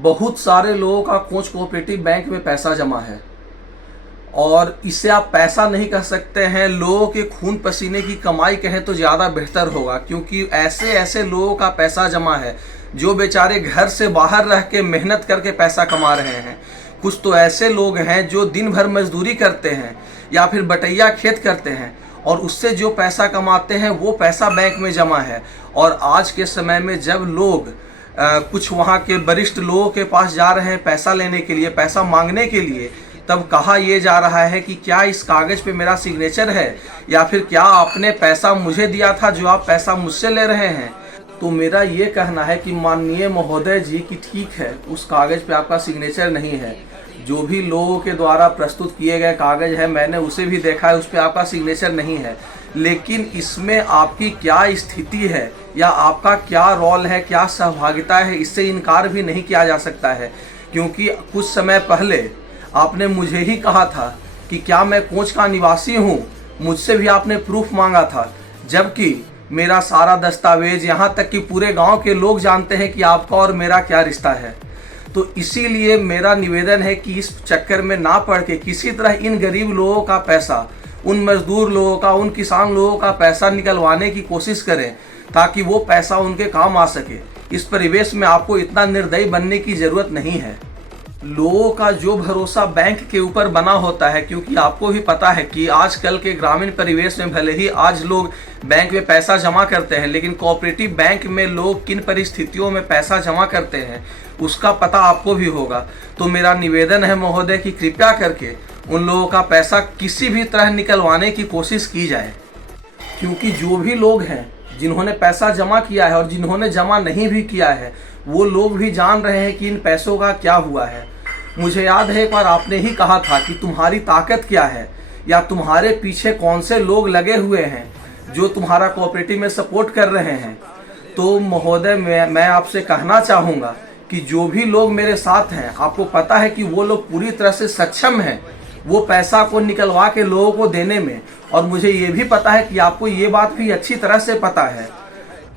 बहुत सारे लोगों का कोच कोऑपरेटिव बैंक में पैसा जमा है और इसे आप पैसा नहीं कह सकते हैं, लोगों के खून पसीने की कमाई कहें तो ज़्यादा बेहतर होगा, क्योंकि ऐसे ऐसे लोगों का पैसा जमा है जो बेचारे घर से बाहर रह के मेहनत करके पैसा कमा रहे हैं। कुछ तो ऐसे लोग हैं जो दिन भर मजदूरी करते हैं या फिर बटैया खेत करते हैं और उससे जो पैसा कमाते हैं वो पैसा बैंक में जमा है। और आज के समय में जब लोग कुछ वहाँ के वरिष्ठ लोगों के पास जा रहे हैं पैसा लेने के लिए, पैसा मांगने के लिए, तब कहा यह जा रहा है कि क्या इस कागज़ पे मेरा सिग्नेचर है या फिर क्या आपने पैसा मुझे दिया था जो आप पैसा मुझसे ले रहे हैं। तो मेरा ये कहना है कि माननीय महोदय जी कि ठीक है, उस कागज़ पे आपका सिग्नेचर नहीं है, जो भी लोगों के द्वारा प्रस्तुत किए गए कागज़ है मैंने उसे भी देखा है, उस पर आपका सिग्नेचर नहीं है, लेकिन इसमें आपकी क्या स्थिति है या आपका क्या रोल है, क्या सहभागिता है, इससे इनकार भी नहीं किया जा सकता है। क्योंकि कुछ समय पहले आपने मुझे ही कहा था कि क्या मैं कोंच का निवासी हूँ, मुझसे भी आपने प्रूफ मांगा था, जबकि मेरा सारा दस्तावेज, यहाँ तक कि पूरे गांव के लोग जानते हैं कि आपका और मेरा क्या रिश्ता है। तो इसीलिए मेरा निवेदन है कि इस चक्कर में ना पड़ के किसी तरह इन गरीब लोगों का पैसा, उन मजदूर लोगों का, उन किसान लोगों का पैसा निकलवाने की कोशिश करें ताकि वो पैसा उनके काम आ सके। इस परिवेश में आपको इतना निर्दयी बनने की ज़रूरत नहीं है। लोगों का जो भरोसा बैंक के ऊपर बना होता है, क्योंकि आपको भी पता है कि आजकल के ग्रामीण परिवेश में भले ही आज लोग बैंक में पैसा जमा करते हैं, लेकिन कोऑपरेटिव बैंक में लोग किन परिस्थितियों में पैसा जमा करते हैं उसका पता आपको भी होगा। तो मेरा निवेदन है महोदय कि कृपया करके उन लोगों का पैसा किसी भी तरह निकलवाने की कोशिश की जाए, क्योंकि जो भी लोग हैं जिन्होंने पैसा जमा किया है और जिन्होंने जमा नहीं भी किया है वो लोग भी जान रहे हैं कि इन पैसों का क्या हुआ है। मुझे याद है एक बार आपने ही कहा था कि तुम्हारी ताकत क्या है या तुम्हारे पीछे कौन से लोग लगे हुए हैं जो तुम्हारा कोऑपरेटिव में सपोर्ट कर रहे हैं। तो महोदय मैं आपसे कहना चाहूँगा कि जो भी लोग मेरे साथ हैं, आपको पता है कि वो लोग पूरी तरह से सक्षम हैं वो पैसा को निकलवा के लोगों को देने में, और मुझे ये भी पता है कि आपको ये बात भी अच्छी तरह से पता है।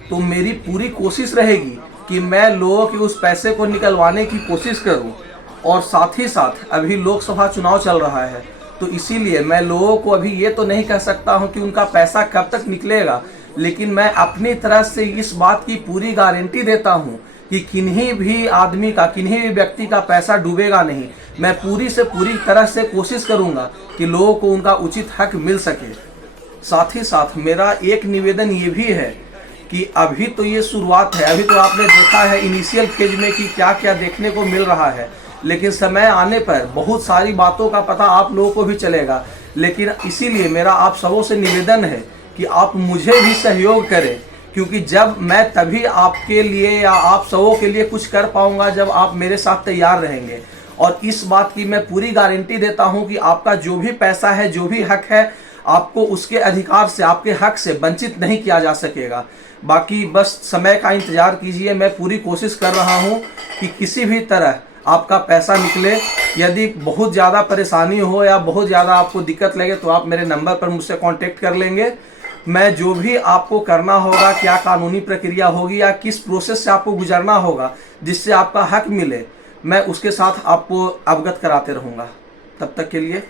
तो मेरी पूरी कोशिश रहेगी कि मैं लोगों के उस पैसे को निकलवाने की कोशिश करूं। और साथ ही साथ अभी लोकसभा चुनाव चल रहा है, तो इसीलिए मैं लोगों को अभी ये तो नहीं कह सकता हूं कि उनका पैसा कब तक निकलेगा, लेकिन मैं अपनी तरह से इस बात की पूरी गारंटी देता हूं कि किन्हीं भी आदमी का, किन्हीं भी व्यक्ति का पैसा डूबेगा नहीं। मैं पूरी से पूरी तरह से कोशिश करूंगा कि लोगों को उनका उचित हक मिल सके। साथ ही साथ मेरा एक निवेदन ये भी है कि अभी तो ये शुरुआत है, अभी तो आपने देखा है इनिशियल फेज में कि क्या क्या देखने को मिल रहा है, लेकिन समय आने पर बहुत सारी बातों का पता आप लोगों को भी चलेगा। लेकिन इसीलिए मेरा आप सबों से निवेदन है कि आप मुझे भी सहयोग करें, क्योंकि जब मैं तभी आपके लिए या आप सबों के लिए कुछ कर पाऊंगा जब आप मेरे साथ तैयार रहेंगे। और इस बात की मैं पूरी गारंटी देता हूं कि आपका जो भी पैसा है, जो भी हक है, आपको उसके अधिकार से, आपके हक से वंचित नहीं किया जा सकेगा। बाकी बस समय का इंतजार कीजिए। मैं पूरी कोशिश कर रहा हूं कि किसी भी तरह आपका पैसा निकले। यदि बहुत ज़्यादा परेशानी हो या बहुत ज़्यादा आपको दिक्कत लगे तो आप मेरे नंबर पर मुझसे कांटेक्ट कर लेंगे। मैं जो भी आपको करना होगा, क्या कानूनी प्रक्रिया होगी या किस प्रोसेस से आपको गुजरना होगा जिससे आपका हक मिले, मैं उसके साथ आपको अवगत कराते रहूँगा। तब तक के लिए